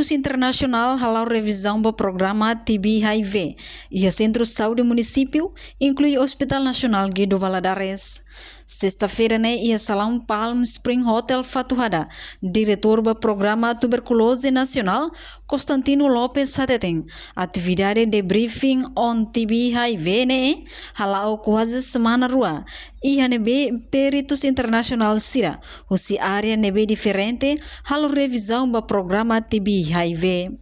Peritos Internacional halau revisão do programa TB-HIV e o Centro de Saúde Município inclui o Hospital Nacional Guido Valadares. Sexta-feira, ia Salão Palm Spring Hotel Fatuhada, diretor do programa Tuberculose Nacional, Constantino Lopes Satetem. Atividade de briefing on TB-HIV, halau quase semana rua. E NB Peritos Internacional Sira, usi área NB diferente, halau revisão do programa TB-HIV.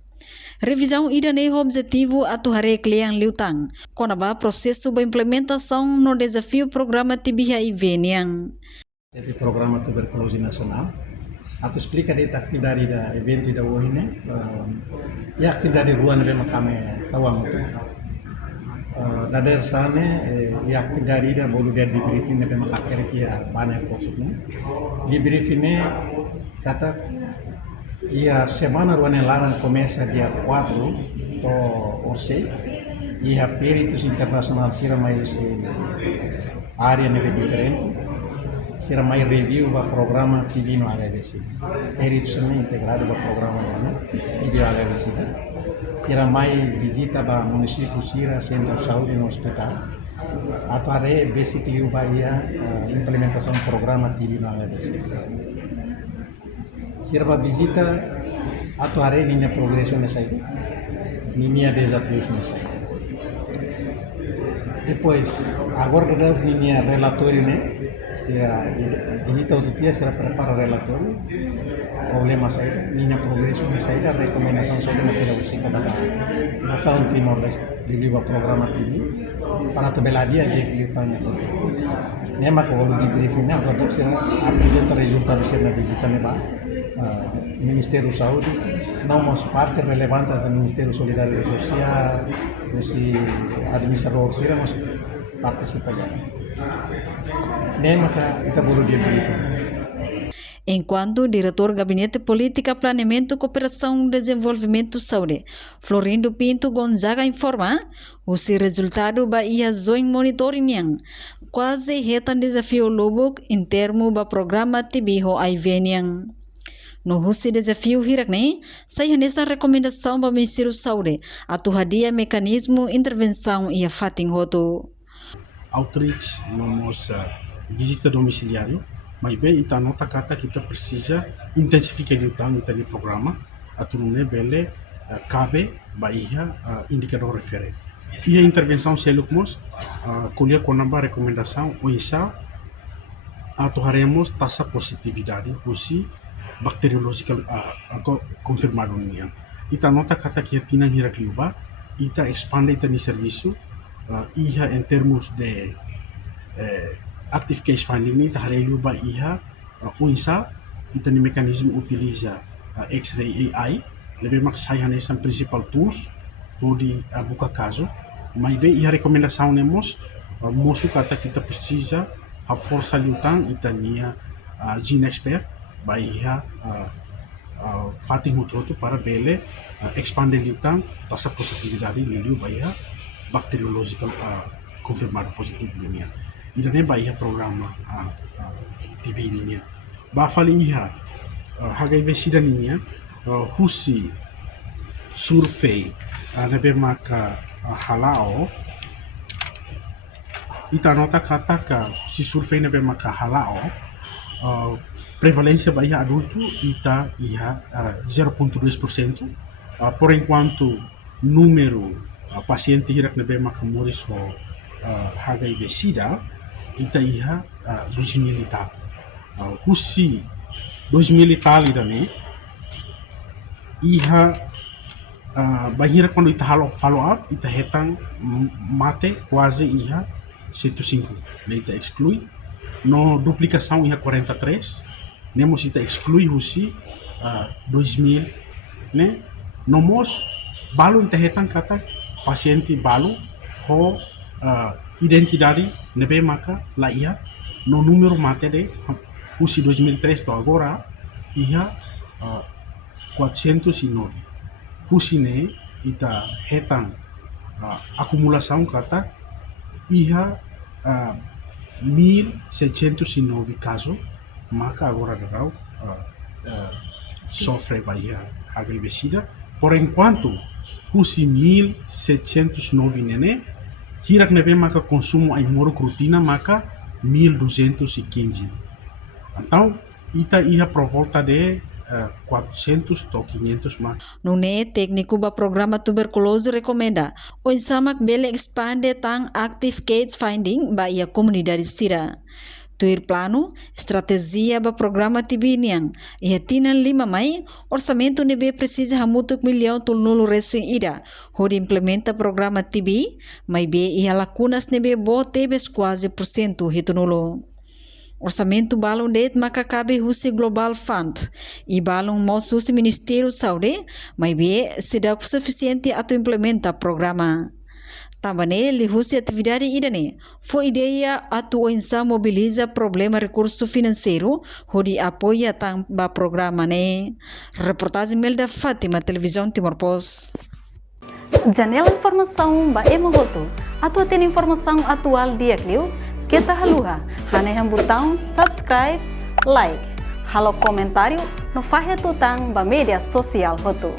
Revisão ida nem objetivo atuare kliang liutang, konaba processo da implementação no desafio programa TB-HIV niang. Esse programa tuberculose nacional, atu explica de atividade da evento da hoje, e atividade rua nebe makame tawang tu. Da der sana, e atividade da bolu der di briefing nebe makakere kia panel kosuknya. Di briefing kata a semana ruane larang começa dia 4 ou 6 e a peritos internacional será mais área neve diferente será mais review do programa TB no HVC peritos também integrado do programa TB no HVC será mais visita para município Sira centro de saúde no hospital atuare basically o Bahia implementação do programa TB no HVC será visita atuare linha progresso nessa aí, linha desafios nessa aí. Depois, agora da linha relatório, será visita outro dia, será prepara relatório, problema saída, linha progresso nessa aí, recomendação saída, mas será usada da nação Timor-Leste, do programa TV, para tabelar dia de tanya tudo. Nema kalau di briefing agora será apresenta resultado será visita neba. Ministério da Saúde, não mas parte relevante do Ministério Solidariedade Social, do administrador, mas participa já. Nem maka kita boleh dia briefing. Enquanto diretor Gabinete Política, Planeamento, Cooperação e Desenvolvimento Saúde, Florindo Pinto Gonzaga informa, o resultado da Zoin Monitoring quase reta desafio Lubuk em termo do programa TB-HIV. No husi desafio hirakne, saya nessa recomendação para o Ministério da Saúde, atuhadia mecanismo intervenção e a fating hoto. Outreach, nomos visita domiciliário, mas bem, ita nota kata kita precisa intensificar o itali programa, aturune bele cabe baia indicador referente. E a intervenção selukmos, colher com a recomendação, o ISA, atuaremos taxa positividade, usi bacteriological confirmado niya. Ita nota kata kia tinang hirakliuba, ita expande ita ni serviço, iha em termos de active case finding ita hareliuba iha unsa ita ni mecanismo utiliza X-ray AI, lebih maksaya nesan principal tools di buka caso, mas bem iha recomendação nemos mosu kata kita precisa a força liutang ita niya gene expert baia fating hutoto para bele expande liutang taxa positividade liu baia bacteriological confirmado positivo niya ida ne baia programa TB niya ba fali iha HIV sida niya husi survey nabe maka halao ita nota kata ka si survey nabe maka halao prevalência baia adulto ita iha 0,2%, por enquanto número paciente hirak nebe makamuris ho HIV sida ita iha 2.000 tal. Husi 2.000 tal idane iha bahira quando ita follow up ita hetang mate quase iha 105, ita exclui no duplicação iha 43. Nemos ita exclui husi 2000 né nomos balu ita hetan kata paciente balu ho identidade nebe maka la ia no número mate de husi 2003 to agora ia 409 husi ne ita hetan acumulação kata ia 1.609 casos maka agora darau sofrem HIV-Sida. Por enquanto, husi 1.709 neném, hirak nebe maka consumo ai moro crutina maka 1.215. Então, ita ia por volta de 400 to 500 maka. Nune técnico ba programa tuberculose recomenda o samak bele expande tang active case finding ba ia comunidade sira. Tuir plano, estratégia ba programa tibiniang ia tinan 5 mai, orçamento nebe precisa hamutuk milhão tulnulu recém ida, hodi implementa programa tibi, mai be ia lacunas nebe bo tebes quase por cento hitunulo. Orçamento balon det maka cabe husi Global Fund e balon mos husi Ministério Saúde, mai be sedak suficiente atu implementa programa. Também li husi atividade idane, foi ideia atu insa mobiliza problema recurso financeiro, hodi apoia tamba programa ne. Reportagem Melda Fátima, Televisão Timor Post. Janela informação ba emogoto, atu tem informação atual dia kliu, kita haluha, haneham botão subscribe, like, halo comentário, no fahe tutang ba media sosial hotu.